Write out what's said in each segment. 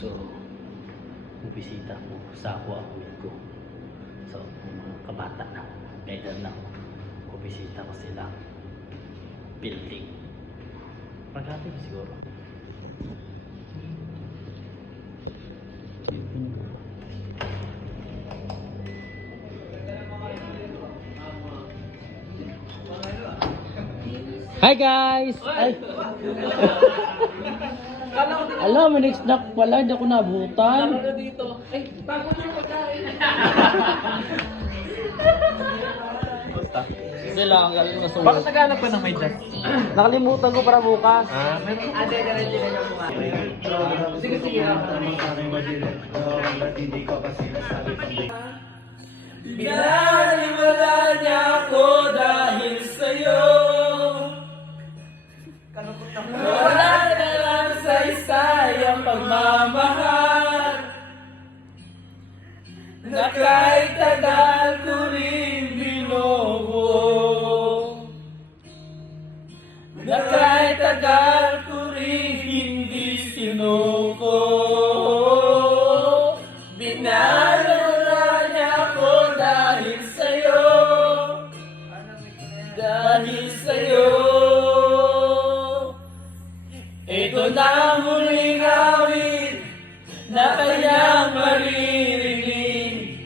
So, bubisita ko sa ako ang ko. So, mga kabata na, leader na ako. Bubisita ko sila. Building. Pagkati siguro. Hi guys! Ay. Alam, may next snack pala, hindi ako nabutan. dito. Ay, bago na yung pagkain. Basta. Hindi lang, galing na sulit. Bakit naghanap ka ng may dust? Nakalimutan ko para bukas. Meron. Diretso na yung kumain. Sige, sige. Binaliwala niya ako dahil sa'yo. Wala na lang sa isayang pagmamahal na kahit tagal ko rin binubuo, na kahit tagal ko rin hindi sinuko. Binalala niya ako dahil sa'yo, dahil sa'yo. Ito na ang huling awit na kanyang maririnig.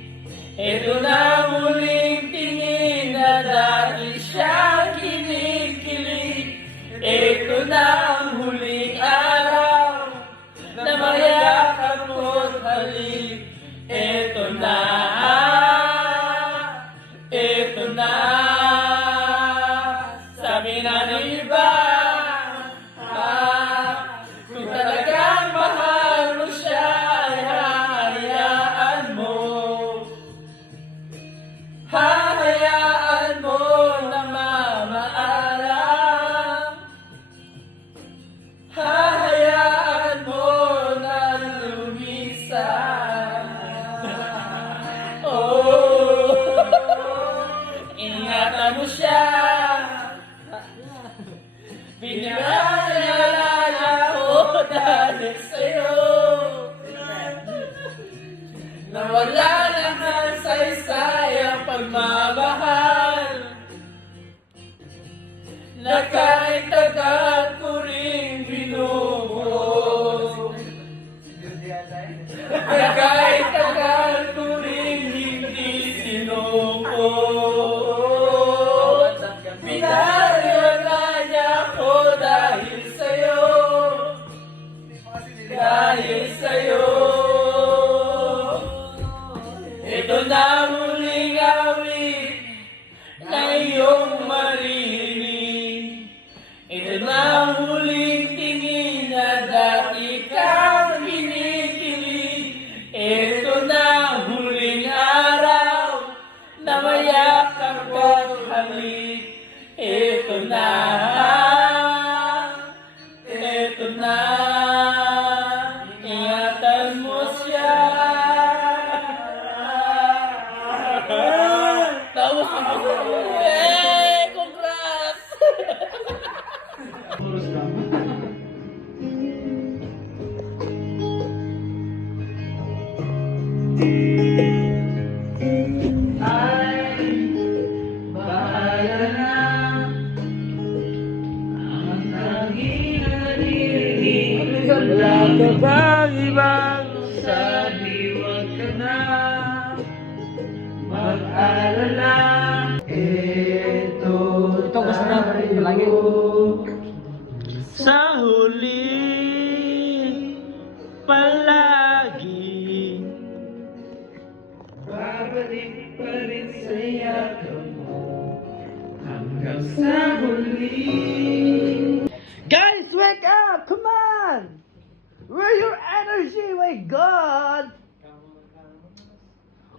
Ito na ang huling tingin na dahil siya kinikilig. Ito na ang huling araw na mayakap mo't halik. Ito na, ito na. Sabi na ng iba, kung talagang mahal mo siya, ay hahayaan mo. Hahayaan mo na mamaalam. Hahayaan mo na lumisan. Oh, ingatan mo siya. Binalala ako dahil sa'yo, nawala naman sa isayang pagmamahal, na kahit tagal ko rin binubuo, na kahit tagal ko rin hindi sinuko. Binalala niya ako dahil sa'yo, dahil sa'yo. Ito na ang huling awit na iyong maririnig. Ito na ang huling tingin na dati kang kinikilig. Ito na ang huling araw na mayakap at halik. Ito na, ito na. Ingatan mo siya. Tapos congrats! Ay, bahala na ang tanging naririnig. Wala ka bang ibang sabi, wag ka na mag-alala. Ito gusto na lagi sa huli palagi, babalik pa rin sa yakap mo hanggang sa huli. Guys, wake up! Come on! Where's your energy? My God!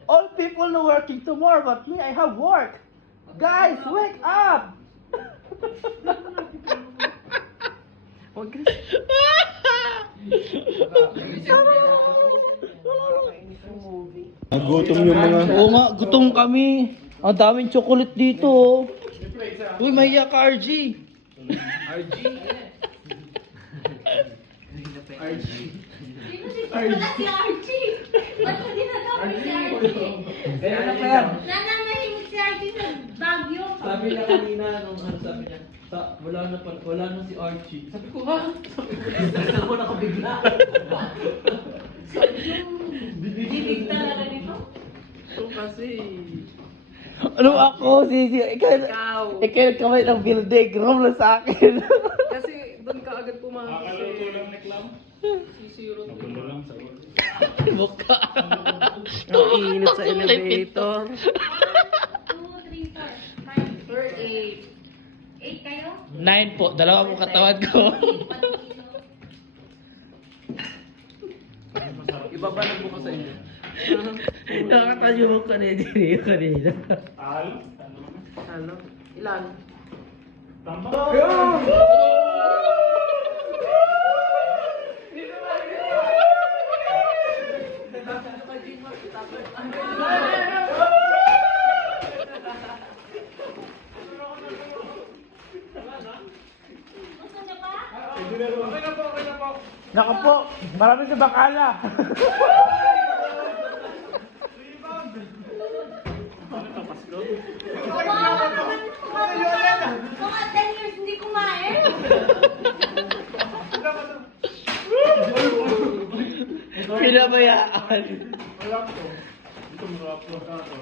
All people are working tomorrow, but me, I have work. Guys, wake up! Gutom yung mga... Oo nga, gutom kami. Ang daming chocolate dito. Oh. Uy, mahiya ka, RG. Sino si Wala si Archie? Ba't mo dinadamay si Archie? Kaya na pa yan. Nananahimik si Archie sa Baguio. Sabi niya kanina, nung ano sabi niya, wala na si Archie. Sabi ko, ha? Saan mo nakabigla? Bibig talaga nito. So kasi, Ano ako, Sisi? Ikaw kamay ng building. Room lang sa akin. kasi doon ka agad pumasok. Akaluto lang ni Clam. Sisiro. Nagulo lang sa ulo. Mukha. Ang init sa elevator. 2, 3, 4, 5, 8. 8 kayo? 9 po. Dalawa po katawan ko. Ibabanag mo ka sa inyo. Nakatayo ko kanina. Al? Ano? Ano? Ilan? Tambak? Gusto niya pa? Naku po, marami sa bakala. Kawawa naman. Mga 10 years hindi kumain. Pinabayaan. Wala ko. Ito mga upload na ito.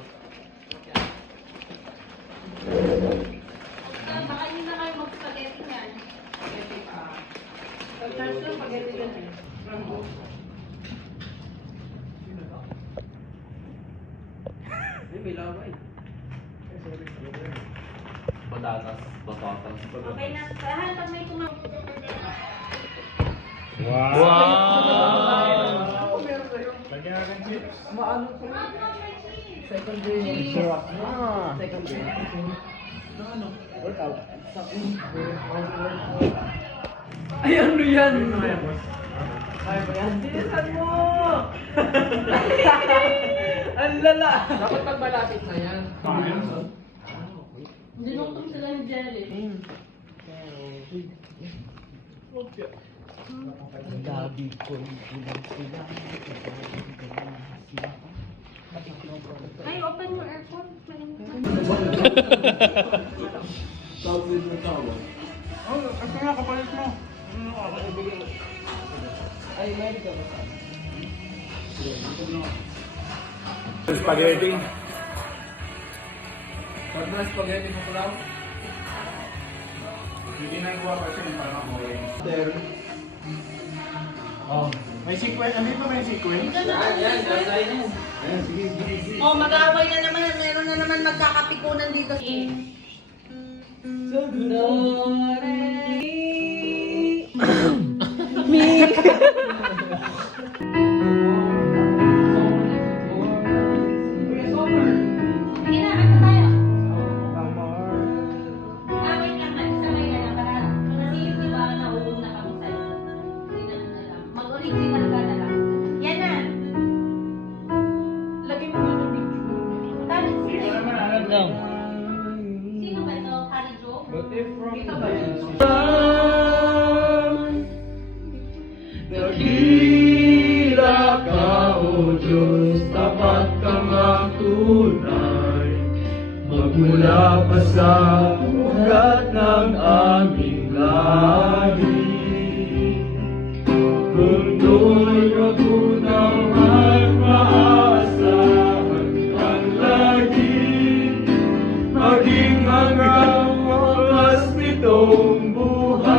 Baka hindi na kayo mag-spaghetti yan. May laway. Patatas, batatas. Okay na. Saan pag may kumain? Wow! Meron sa'yo. Lagyan natin chips. Maano ko? Second day. Sarap. Second day. Na ano? Workout. Ay, ano yan? boss? Ay, ba yan? Bilisan mo! Ang lala! Dapat pag malapit na yan. Kain. Dinutong sila yung jelly. Gabi ko sila. Ay, open your aircon. Mainit na. Tawid na tawag. Oh, kasi nga kapalit mo. Ay, may ka ba? Spaghetti. Pag na spaghetti mo pulaw? Hindi na kuha kasi yung parang ako. There. Oh, may sequence. Andito may sequence. Oh, mag-aaway na naman. Meron na naman magkakapikunan dito. Sige na, ano tayo? Wait lang, sabay na lang. Kasi yung iba, nauuna kami sa'yo. Hindi na lang. Mag-original ka na lang. Yan na. Lagay mo yung picture. Kalit sila. Ano naman, ano? Lang. Sino ba ito? Harry Jo? But if from Ito ba yun? Dakila ka, O Diyos, tapat kang ang tunay. Magmula pa sa ugat ng aming lahi. Mundo'y magunaw at maaasahan kang lagi. Maging hanggang wakas nitong buhay.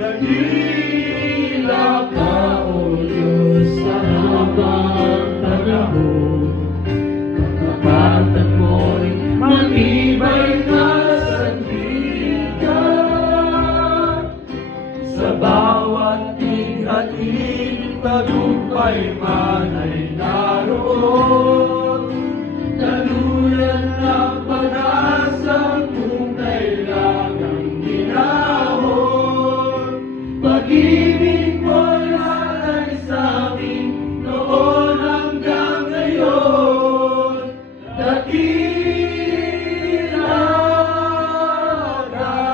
Dakila ka, O Diyos, sa habang panahon. Kapatan mo'y matibay na sandigan. Sa bawat tinghating tagumpay man ay naroon. Daluyan ng pag-asa kung kailangang ginahon. Pag-ibig mo'y alay sa amin noon hanggang ngayon. Dakila ka,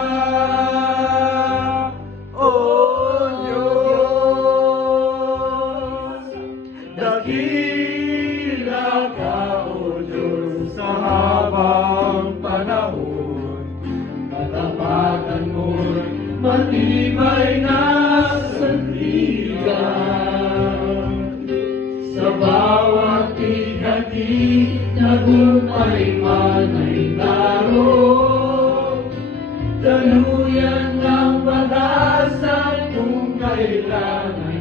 tibay na sandigan. Sa bawat ikati, tagumpay man ay naroon. Daluyan ng pag-asa kung kailan ay